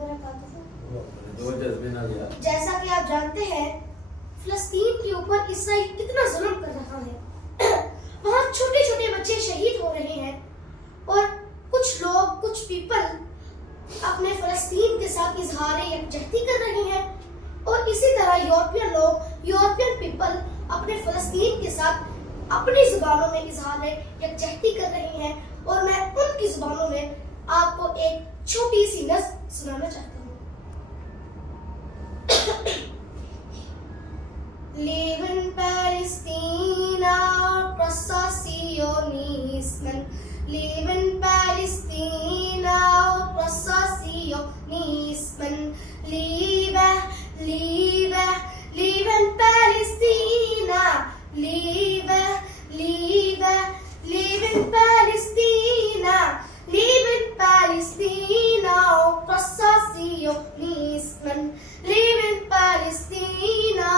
वबरकातुहू। जैसा कि आप जानते हैं फिलिस्तीन के ऊपर इसराइल कितना जुल्म कर रहा है। वहाँ छोटे छोटे बच्चे शहीद हो रहे हैं और कुछ लोग, कुछ पीपल अपने फिलिस्तीन के साथ इजहार यकजहती कर रहे हैं और इसी तरह यूरोपियन लोग, यूरोपियन पीपल अपने फिलिस्तीन के साथ अपनी जुबानों में इजहार यकजहती कर रहे हैं। और मैं उनकी जुबानों में आपको एक छोटी सी नज़्म सुनाना चाहता हूँ। Leben Palästina, großer Zionismen. Leben Palästina, großer Zionismen. Liebe, Liebe, lieben Palästina. Liebe, Liebe, lieben Palästina. Lieben Palästina, großer Zionismen. Lieben Palästina,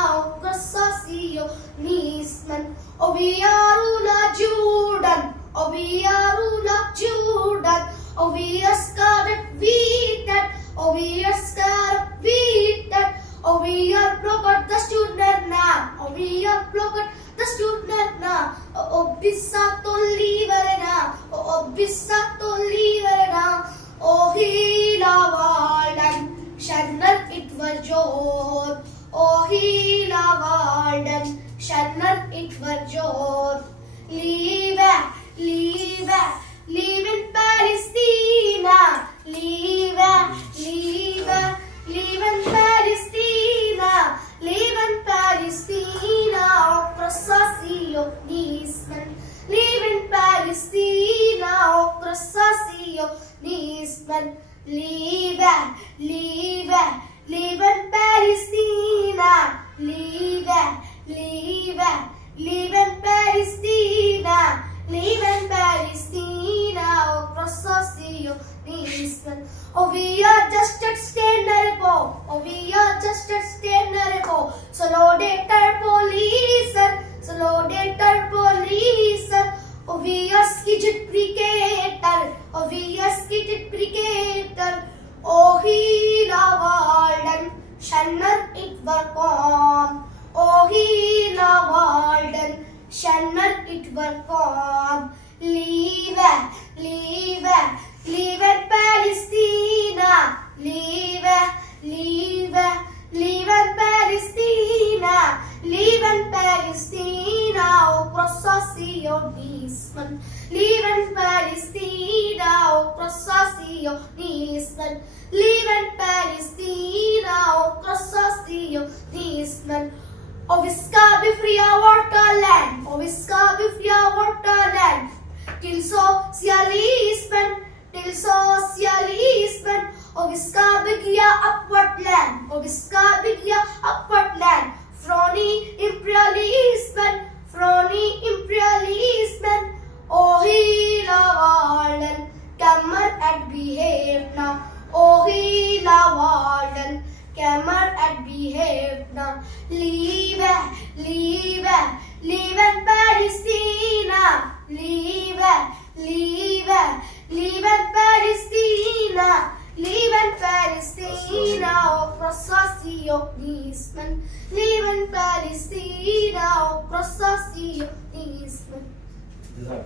großer Zionismen. Oh, wir ruler Jordan, oh, wir ruler Jordan, oh, wir scarred wheated, oh, wir scarred wheated, oh, wir broken the student now, oh, wir broken the student now, oh, bissato liberna, oh, bissato liberna, oh, hila walden, känner it var jord, oh, hila walden, känner it var jord. Liebe, Liebe, lieben Palästina, Liebe, Liebe, lieben Palästina, lieben Palästina, großer Zionismen. Lieben Palästina, großer Zionismen. Liebe, Liebe, lieben Palästina, Liebe, Liebe, lieben Palästina, lieben Palästina, großer Zionismen. Oh, we are just at Stenarpo, oh, we are just at Stenarpo, so loaded police, so loaded police. Oh, we are skidget cricketer, oh, we are skidget cricketer. Oh, hila walden, känner it var kom. Oh, hila walden, känner it var kom. Liebe, Liebe, lieben Palästina, Liebe, Liebe, lieben Palästina, lieben Palästina, oh, großer Zionismen. Lieben Palästina, oh, großer Zionismen. Lieben Palästina, oh, großer Zionismen. Och vi ska befria vårt land, och vi ska befria vårt land till socialismen, till socialismen. Och vi ska bygga upp vårt land, och vi ska bygga upp vårt land från imperialismen, från imperialismen. Och hela världen kommer att bli häpna, och hela världen kommer att bli häpna. Liebe, Liebe, lieben Palästina, Liebe, Liebe, lieben Palästina, lieben Palästina, oh, großer Zionismen. Lieben Palästina, oh, großer Zionismen.